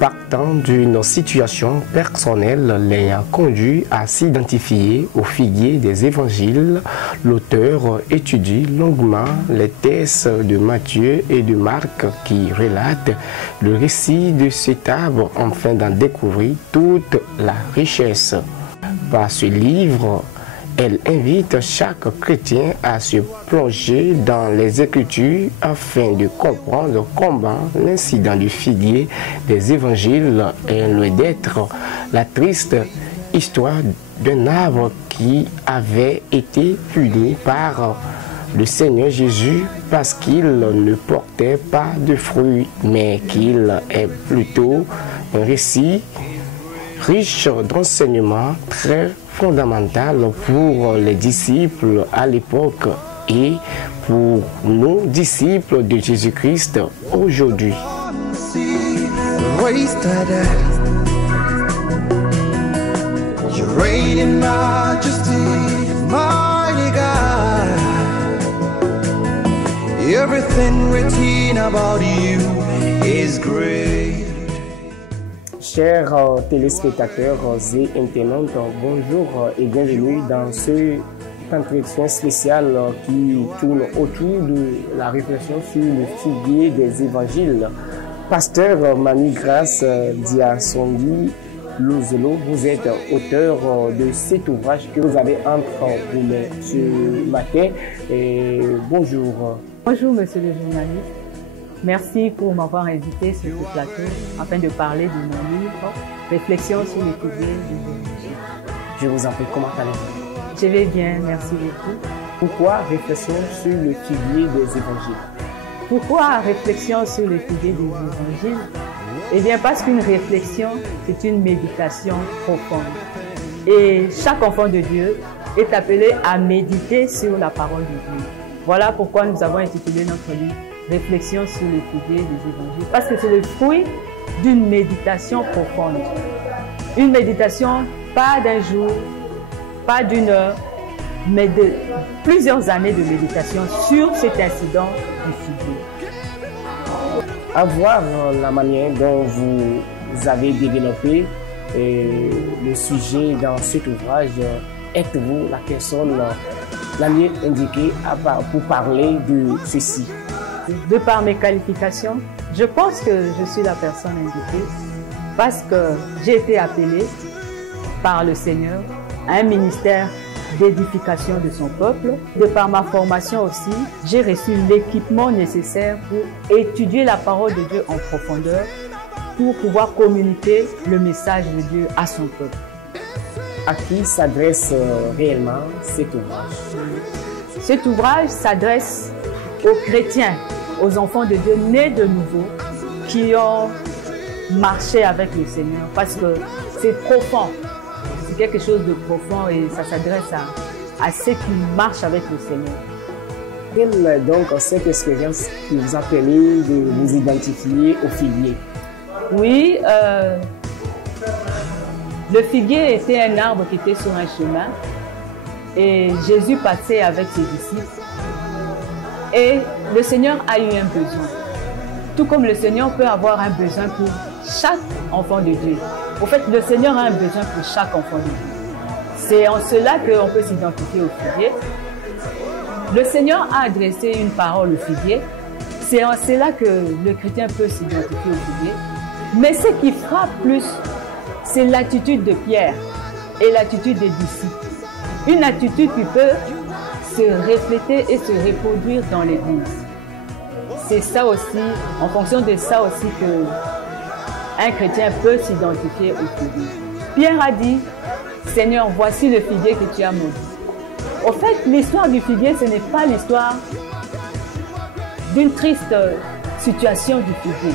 Partant d'une situation personnelle l'ayant conduit à s'identifier au figuier des évangiles, l'auteur étudie longuement les textes de Matthieu et de Marc qui relatent le récit de cet arbre afin d'en découvrir toute la richesse. Par ce livre, elle invite chaque chrétien à se plonger dans les Écritures afin de comprendre comment l'incident du figuier des évangiles est loin d'être la triste histoire d'un arbre qui avait été puni par le Seigneur Jésus parce qu'il ne portait pas de fruits, mais qu'il est plutôt un récit riche d'enseignements très fondamental pour les disciples à l'époque et pour nos disciples de Jésus-Christ aujourd'hui. Chers téléspectateurs et internautes, bonjour et bienvenue dans ce entretien spécial qui tourne autour de la réflexion sur le figuier des évangiles. Pasteur Mamie Grace Diasongui Lozolo, vous êtes auteur de cet ouvrage que vous avez entre vos mains ce matin. Et bonjour. Bonjour monsieur le journaliste. Merci pour m'avoir invité sur ce plateau afin de parler de mon livre « Réflexion sur le figuier des évangiles ». Je vous en prie, comment allez-vous? Je vais bien, merci beaucoup. Pourquoi réflexion sur le figuier des évangiles? Pourquoi réflexion sur le figuier des évangiles? Eh bien parce qu'une réflexion, c'est une méditation profonde. Et chaque enfant de Dieu est appelé à méditer sur la parole de Dieu. Voilà pourquoi nous avons intitulé notre livre Réflexion sur le figuier des évangiles, parce que c'est le fruit d'une méditation profonde. Une méditation, pas d'un jour, pas d'une heure, mais de plusieurs années de méditation sur cet incident du figuier. À voir la manière dont vous avez développé le sujet dans cet ouvrage, êtes-vous la personne la mieux indiquée pour parler de ceci? De par mes qualifications, je pense que je suis la personne indiquée parce que j'ai été appelée par le Seigneur à un ministère d'édification de son peuple. De par ma formation aussi, j'ai reçu l'équipement nécessaire pour étudier la parole de Dieu en profondeur pour pouvoir communiquer le message de Dieu à son peuple. À qui s'adresse réellement cet ouvrage? Cet ouvrage s'adresse aux chrétiens, aux enfants de Dieu nés de nouveau, qui ont marché avec le Seigneur, parce que c'est profond, c'est quelque chose de profond et ça s'adresse à ceux qui marchent avec le Seigneur. Quelle est donc cette expérience qui vous a permis de vous identifier au figuier? Oui, le figuier était un arbre qui était sur un chemin et Jésus passait avec ses disciples. Et le Seigneur a eu un besoin. Tout comme le Seigneur peut avoir un besoin pour chaque enfant de Dieu. En fait, le Seigneur a un besoin pour chaque enfant de Dieu. C'est en cela qu'on peut s'identifier au figuier. Le Seigneur a adressé une parole au figuier. C'est en cela que le chrétien peut s'identifier au figuier. Mais ce qui frappe plus, c'est l'attitude de Pierre et l'attitude des disciples. Une attitude qui peut se refléter et se reproduire dans l'Église. C'est ça aussi, en fonction de ça aussi que un chrétien peut s'identifier au figuier. Pierre a dit, Seigneur, voici le figuier que tu as maudit. Au fait, l'histoire du figuier, ce n'est pas l'histoire d'une triste situation du figuier.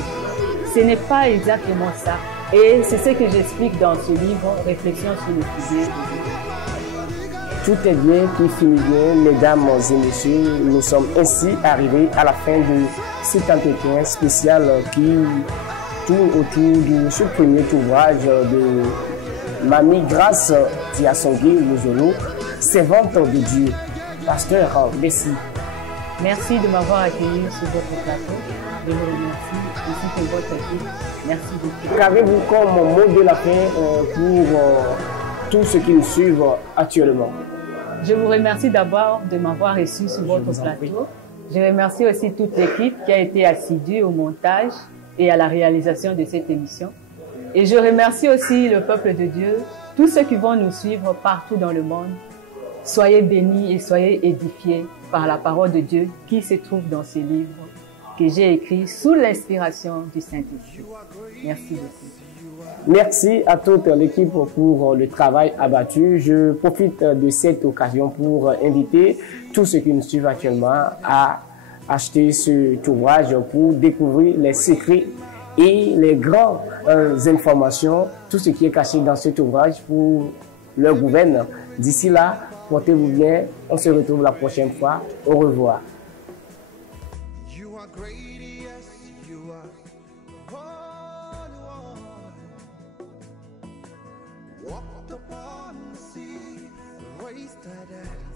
Ce n'est pas exactement ça. Et c'est ce que j'explique dans ce livre, Réflexion sur le figuier. Tout est bien qui finit bien, mesdames et messieurs. Nous sommes ainsi arrivés à la fin de cet entretien spécial qui tourne autour de ce premier ouvrage de Mamie Grace Diasongui Lozolo, servante de Dieu. Pasteur, merci. Merci de m'avoir accueilli sur votre plateau. Je vous remercie. ainsi que votre équipe. Merci beaucoup. Qu'avez-vous comme mot de la fin pour tous ceux qui nous suivent actuellement? Je vous remercie d'abord de m'avoir reçu sur votre plateau. Je remercie aussi toute l'équipe qui a été assidue au montage et à la réalisation de cette émission. Et je remercie aussi le peuple de Dieu, tous ceux qui vont nous suivre partout dans le monde. Soyez bénis et soyez édifiés par la parole de Dieu qui se trouve dans ce livre que j'ai écrit sous l'inspiration du Saint-Esprit. Merci beaucoup. Merci à toute l'équipe pour le travail abattu. Je profite de cette occasion pour inviter tous ceux qui nous suivent actuellement à acheter cet ouvrage pour découvrir les secrets et les grandes informations, tout ce qui est caché dans cet ouvrage pour leur gouvernement. D'ici là, portez-vous bien. On se retrouve la prochaine fois. Au revoir. Walked upon the sea, wasted it.